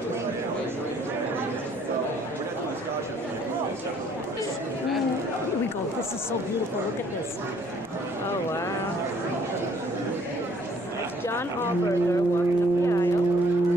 Here we go. This is so beautiful. Look at this. Oh, wow. That's John Allberger walking up the aisle.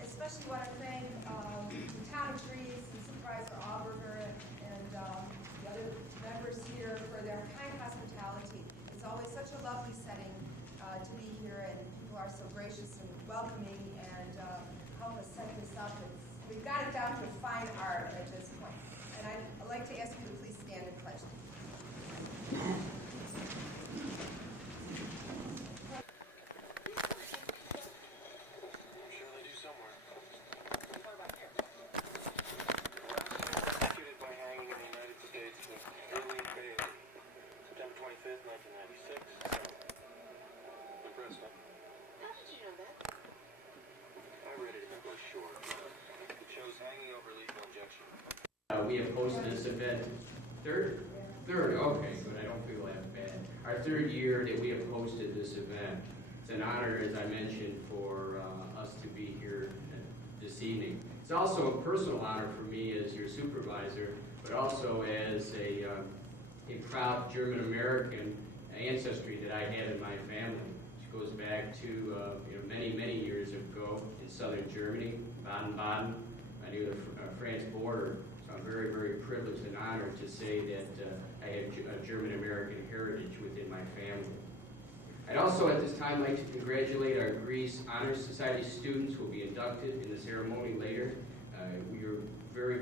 Especially want to thank the town of Greece and Supervisor Allberger and the other members here for their kind hospitality. It's always such a lovely setting to be here, and people are so gracious and welcoming and help us set this up. We've got it down to fine art at this point. And I'd like to ask you to please stand and pledge. We have hosted this event, third, okay, good, I don't feel that bad. Our third year that we have hosted this event. It's an honor, as I mentioned, for us to be here this evening. It's also a personal honor for me as your supervisor, but also as a proud German-American ancestry that I had in my family, which goes back to many, many years ago in southern Germany, Baden-Baden, near the France border. So I'm very, very privileged and honored to say that I have German-American heritage within my family. I'd also at this time like to congratulate our Greece Honor Society students who will be inducted in the ceremony later. We're very,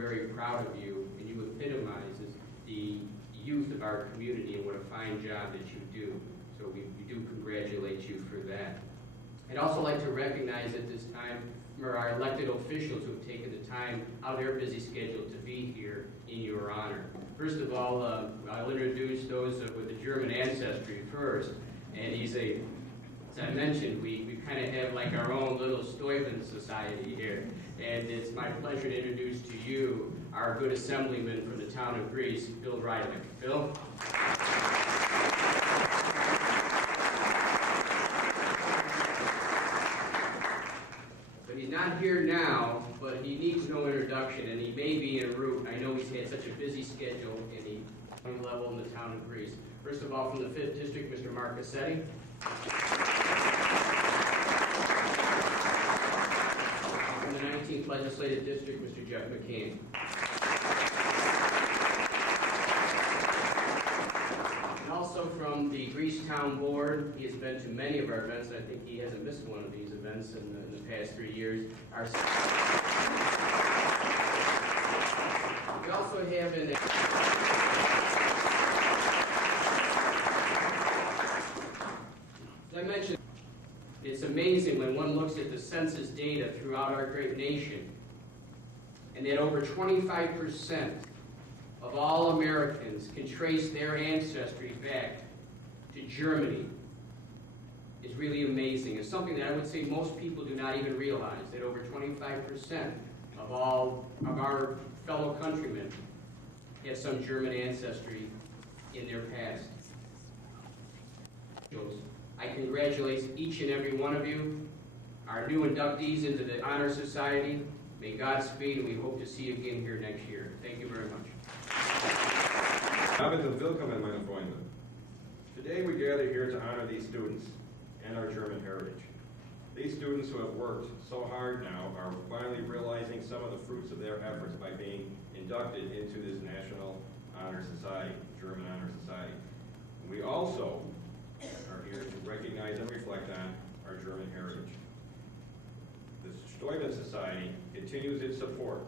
very proud of you, and you epitomize the youth of our community and what a fine job that you do. So we do congratulate you for that. I'd also like to recognize at this time our elected officials who have taken the time out of their busy schedule to be here in your honor. First of all, I'll introduce those with a German ancestry first. And as I mentioned, we kind of have like our own little Steuben society here. And it's my pleasure to introduce to you our good assemblyman from the town of Greece, Bill Rydick. Bill? He's not here now, but he needs no introduction, and he may be en route. I know he's had such a busy schedule in the level in the town of Greece. First of all, from the 5th District, Mr. Mark Cassetti. From the 19th Legislative District, Mr. Jeff McCain. And also from the Greece Town Board, he has been to many of our events. I think he hasn't missed one of these events in the past 3 years. We also have as I mentioned, it's amazing when one looks at the census data throughout our great nation, and that over 25% of all Americans can trace their ancestry back to Germany. Is really amazing. It's something that I would say most people do not even realize, that over 25% of all of our fellow countrymen have some German ancestry in their past. I congratulate each and every one of you, our new inductees into the Honor Society. May Godspeed, and we hope to see you again here next year. Thank you very much. Abend und willkommen, meine Freunde. Today we gather here to honor these students and our German heritage. These students who have worked so hard now are finally realizing some of the fruits of their efforts by being inducted into this National Honor Society, German Honor Society. We also are here to recognize and reflect on our German heritage. The Steuben Society continues its support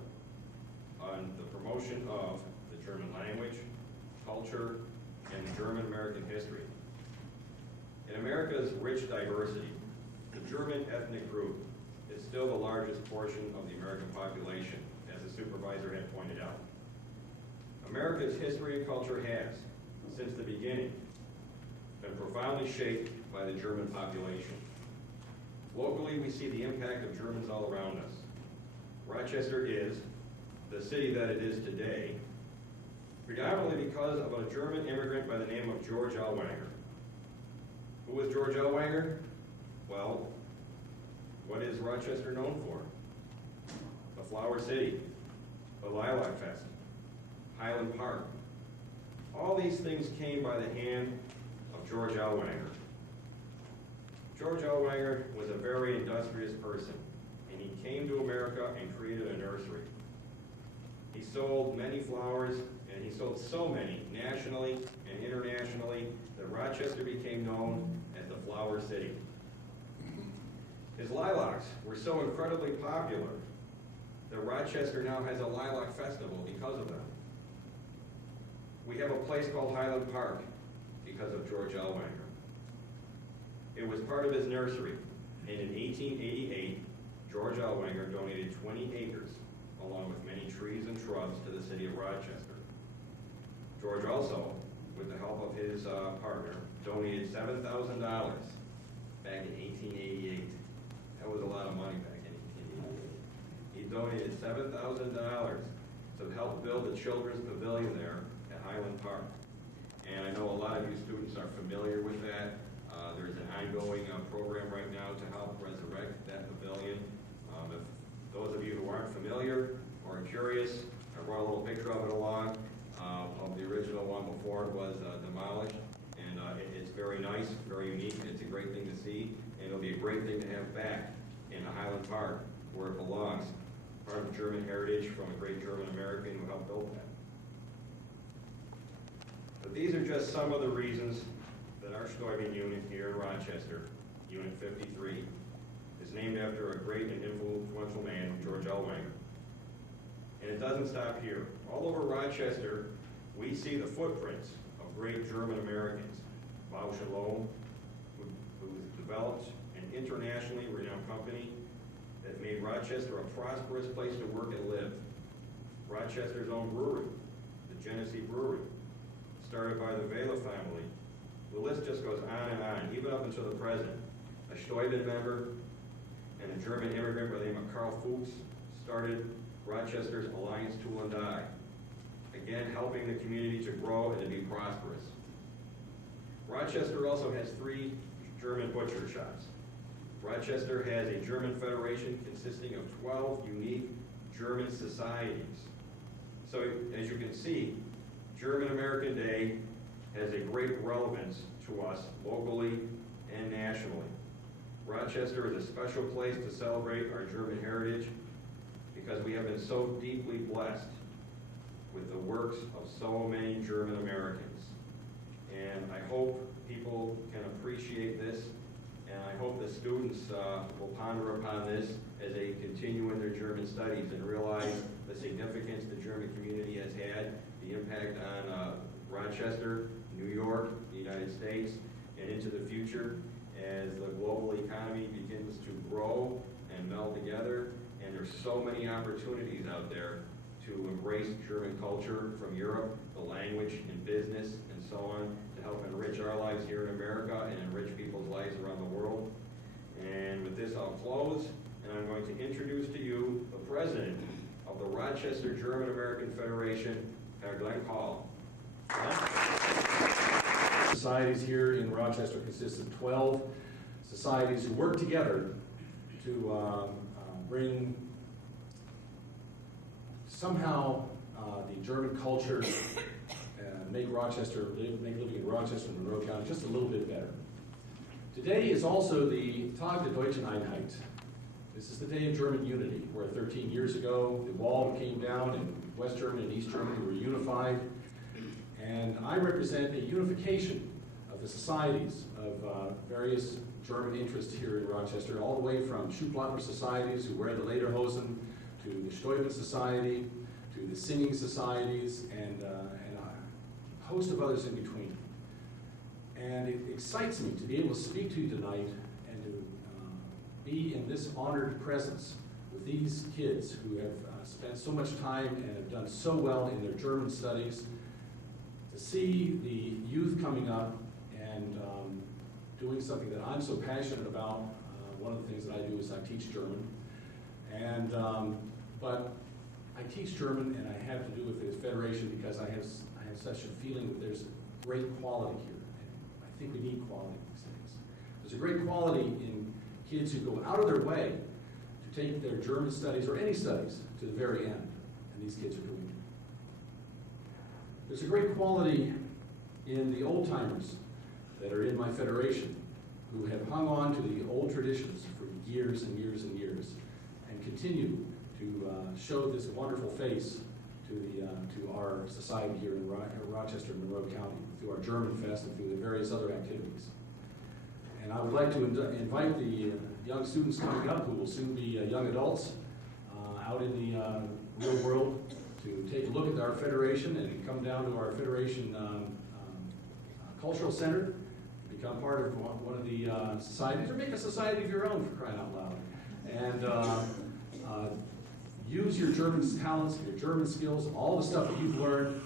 on the promotion of the German language, culture, and German-American history. In America's rich diversity, the German ethnic group is still the largest portion of the American population, as the supervisor had pointed out. America's history and culture has, since the beginning, been profoundly shaped by the German population. Locally, we see the impact of Germans all around us. Rochester is the city that it is today, predominantly because of a German immigrant by the name of George Ellwanger. Who was George Ellwanger? Well, what is Rochester known for? The Flower City, the Lilac Fest, Highland Park. All these things came by the hand of George Ellwanger. George Ellwanger was a very industrious person, and he came to America and created a nursery. He sold many flowers, and he sold so many, nationally and internationally, that Rochester became known as the Flower City. His lilacs were so incredibly popular that Rochester now has a lilac festival because of them. We have a place called Highland Park because of George Ellwanger. It was part of his nursery, and in 1888, George Ellwanger donated 20 acres, along with many trees and shrubs, to the city of Rochester. George also, with the help of his partner, donated $7,000 back in 1888. That was a lot of money back in 1888. He donated $7,000 to help build the children's pavilion there at Highland Park. And I know a lot of you students are familiar with that. There's an ongoing program right now to help resurrect that pavilion. If those of you who aren't familiar or are curious, I brought a little picture of it along. Of the original one before it was demolished. And it's very nice, very unique. It's a great thing to see. And it'll be a great thing to have back in Highland Park, where it belongs. Part of German heritage from a great German American who helped build that. But these are just some of the reasons that our Steuben unit here in Rochester, Unit 53, is named after a great and influential man, George Ellwanger. And it doesn't stop here. All over Rochester, we see the footprints of great German Americans. Bausch & Lomb, who developed an internationally renowned company that made Rochester a prosperous place to work and live. Rochester's own brewery, the Genesee Brewery, started by the Vela family. The list just goes on and on, even up until the present. A Steuben member and a German immigrant by the name of Karl Fuchs started Rochester's Alliance Tool and Die, again helping the community to grow and to be prosperous. Rochester also has 3 German butcher shops. Rochester has a German federation consisting of 12 unique German societies. So as you can see, German American Day has a great relevance to us locally and nationally. Rochester is a special place to celebrate our German heritage because we have been so deeply blessed with the works of so many German Americans. And I hope people can appreciate this, and I hope the students will ponder upon this as they continue in their German studies and realize the significance the German community has had, the impact on Rochester, New York, the United States, and into the future as the global economy begins to grow and meld together. And there's so many opportunities out there to embrace German culture from Europe, the language and business and so on, to help enrich our lives here in America and enrich people's lives around the world. And with this, I'll close, and I'm going to introduce to you the president of the Rochester German American Federation, Herr Glenn Hall. Societies here in Rochester consist of 12 societies who work together to bring somehow the German culture make living in Rochester and Monroe County just a little bit better. Today is also the Tag der Deutschen Einheit. This is the day of German unity, where 13 years ago the wall came down and West Germany and East Germany were unified. And I represent a unification of the societies of various German interests here in Rochester, all the way from Schuhplattner societies who wear the lederhosen, to the Steuben Society, to the singing societies, and a host of others in between. And it excites me to be able to speak to you tonight and to be in this honored presence with these kids who have spent so much time and have done so well in their German studies. To see the youth coming up and doing something that I'm so passionate about. One of the things that I do is I teach German. And, but I teach German and I have to do with the Federation because I have such a feeling that there's great quality here. And I think we need quality these days. There's a great quality in kids who go out of their way to take their German studies or any studies to the very end. And these kids are doing it. There's a great quality in the old-timers that are in my federation who have hung on to the old traditions for years and years and years and continue to show this wonderful face to our society here in Rochester and Monroe County through our German Fest and through the various other activities. And I would like to invite the young students coming up who will soon be young adults out in the real world to take a look at our federation and come down to our federation cultural center, become part of one of the societies, or make a society of your own, for crying out loud. And use your German talents, your German skills, all the stuff that you've learned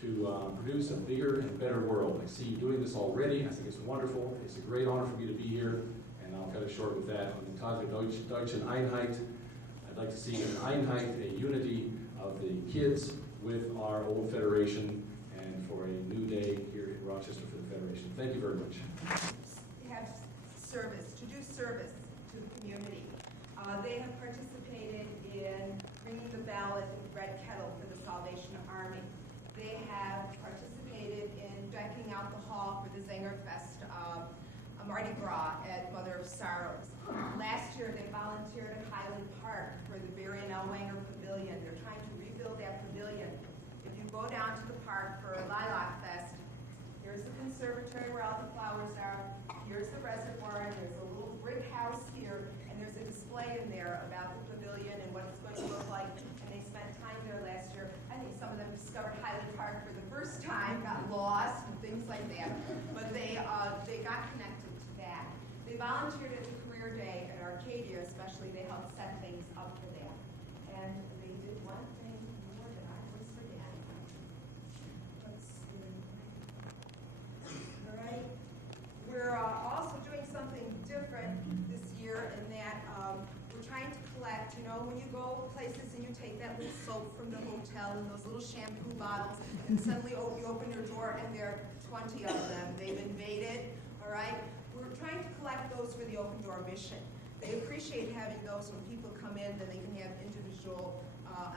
to produce a bigger and better world. I see you doing this already. I think it's wonderful. It's a great honor for me to be here, and I'll cut it short with that. On the Tag der Deutschen Einheit, I'd like to see an Einheit, a unity of the kids with our old federation, and for a new day here in Rochester for the Federation. Thank you very much. Have service, to do service to the community. They have participated in ringing the bell at the Red Kettle for the Salvation Army. They have participated in decking out the hall for the Zingerfest Mardi Gras at Mother of Sorrows. Last year, they volunteered at Highland Park for the Barry and Ellwanger Pavilion. They're trying to rebuild that pavilion. If you go down to the park for Lilac Fest, here's the conservatory where all the flowers are. Here's the reservoir, and there's a little brick house here, and there's a display in there about the pavilion and what it's going to look like. And they spent time there last year. I think some of them discovered Highland Park for the first time, got lost and things like that. But they got connected to that. They volunteered at the Career Day at Arcadia, especially. They helped set things up for that. And they did one thing more that I always forget. Let's see. All right. We're also doing something different this year in that we're trying to collect, when you go places and you take that little soap from the hotel and those little shampoo bottles, and suddenly you open your drawer and there are 20 of them. They've invaded, all right? We're trying to collect those for the Open Door mission. They appreciate having those when people come in, then they can have individual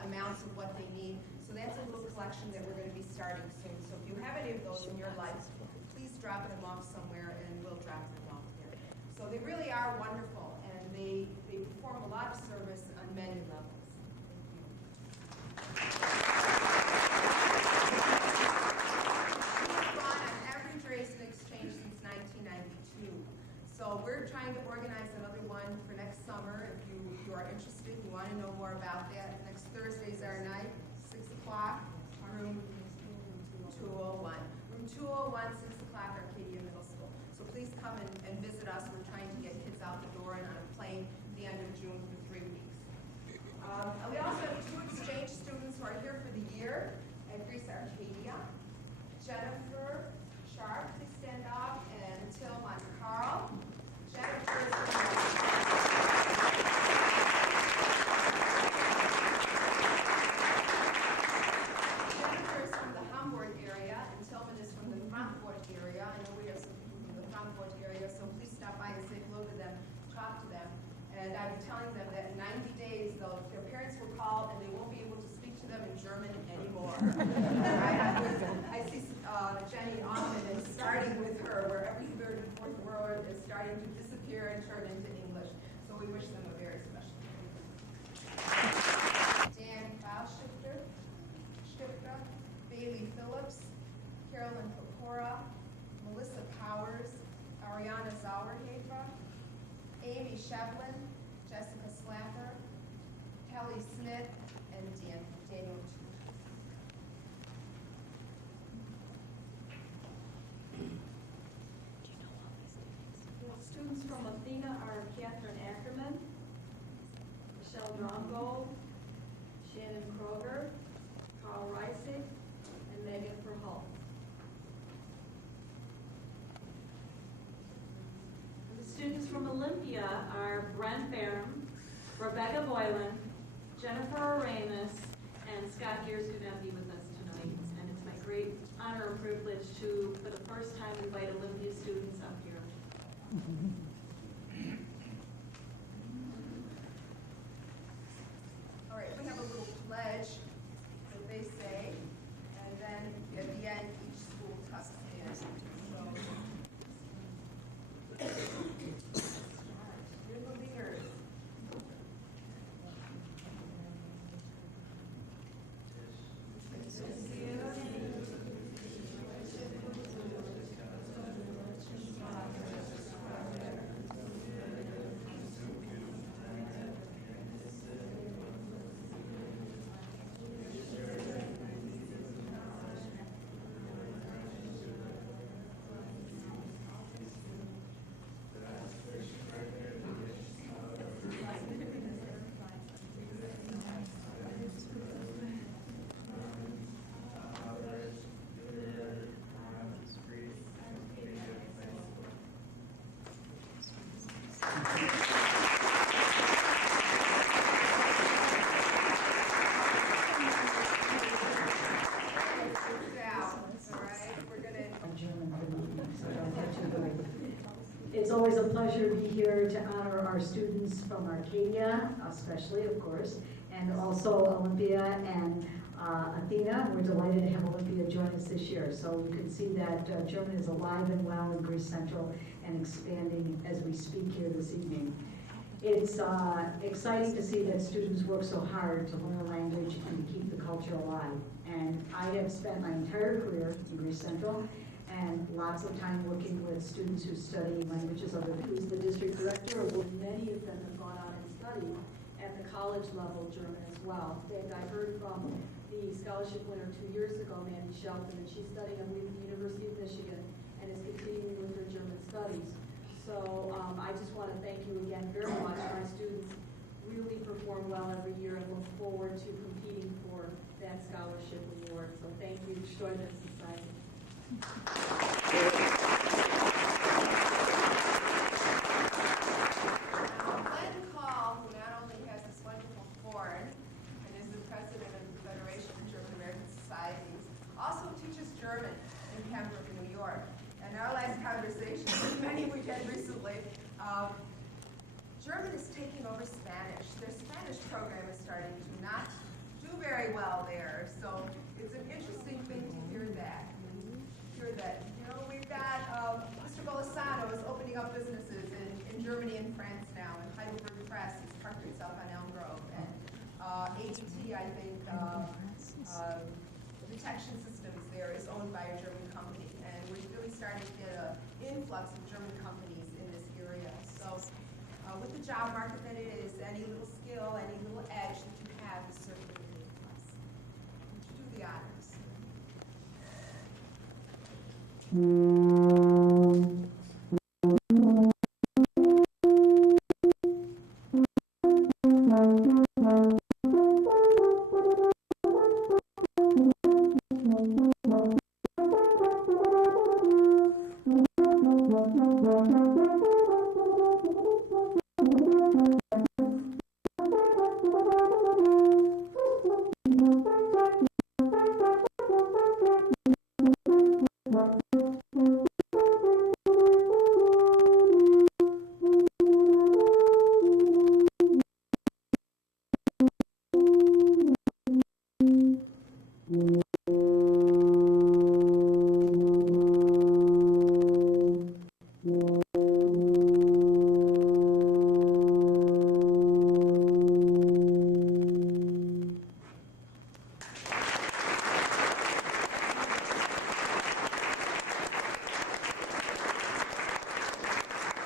amounts of what they need. So that's a little collection that we're going to be starting soon. So if you have any of those in your life, please drop them off somewhere and we'll drop them off here. So they really are wonderful, and they perform a lot of service on many levels. We've gone on every Dresden exchange since 1992. So we're trying to organize another one for next summer. If you are interested, you want to know more about that. Next Thursday's our night, 6 o'clock, room 201. Room 201, 6 o'clock, Arcadia Middle School. So please come and visit us. We're trying to get kids out the door and on a plane at the end of June for 3 weeks. And we also have 2 exchange students who are here for the year at Greece Arcadia. Jennifer Sharp, please stand up, and Tillman Carl. Jennifer is from the Hamburg area, and Tillman is from the Frankfurt area. I know we have some people from the Frankfurt area, so please stop by and say hello to them, talk to them. And I'm telling them that in 90 days, their parents will call and they won't be able to speak to them in German anymore. Right? I see Catherine Ackerman, Michelle Dromgold, Shannon Kroger, Carl Reisig, and Megan Verhulst. The students from Olympia are Brent Barham, Rebecca Boylan, Jennifer Aramis, and Scott Gears could not be with us tonight. And it's my great honor and privilege to, for the first time, invite Olympia students up here. All right, we have a little pledge that they say, and then at the end, each school tucks theirs. So, you're the leaders. It's always a pleasure to be here to honor our students from Arcadia, especially, of course, and also Olympia and Athena. We're delighted to have Olympia join us this year. So you can see that German is alive and well in Greece Central and expanding as we speak here this evening. It's exciting to see that students work so hard to learn a language and to keep the culture alive. And I have spent my entire career in Greece Central and lots of time working with students who study languages other than who's the district director, or many of them have gone on and studied at the college level German as well. In fact, I heard from the scholarship winner 2 years ago, Mandy Shelton, and she's studying at the University of Michigan and is continuing with her German studies. So I just want to thank you again very much. Our students really perform well every year and look forward to competing for that scholarship award. So thank you, Steuben Society. Glenn Call, who not only has this wonderful board and is the president of the Federation of German American Societies, also teaches German in Pembroke, New York. And our last conversation, many we had recently, German is taking over Spanish. Their Spanish program is starting to not do very well there. So it's an interesting thing to hear that. You know, we've got Mr. Golisano is opening up businesses in Germany and France now, and Heidelberg Press has parked itself on Elm Grove, and ADT, I think, Detection Systems there is owned by a German company, and we're really starting to get an influx of German companies in this area. So with the job market that it is, any little skill, any little edge that you have is certainly a big plus. Would you do the honors?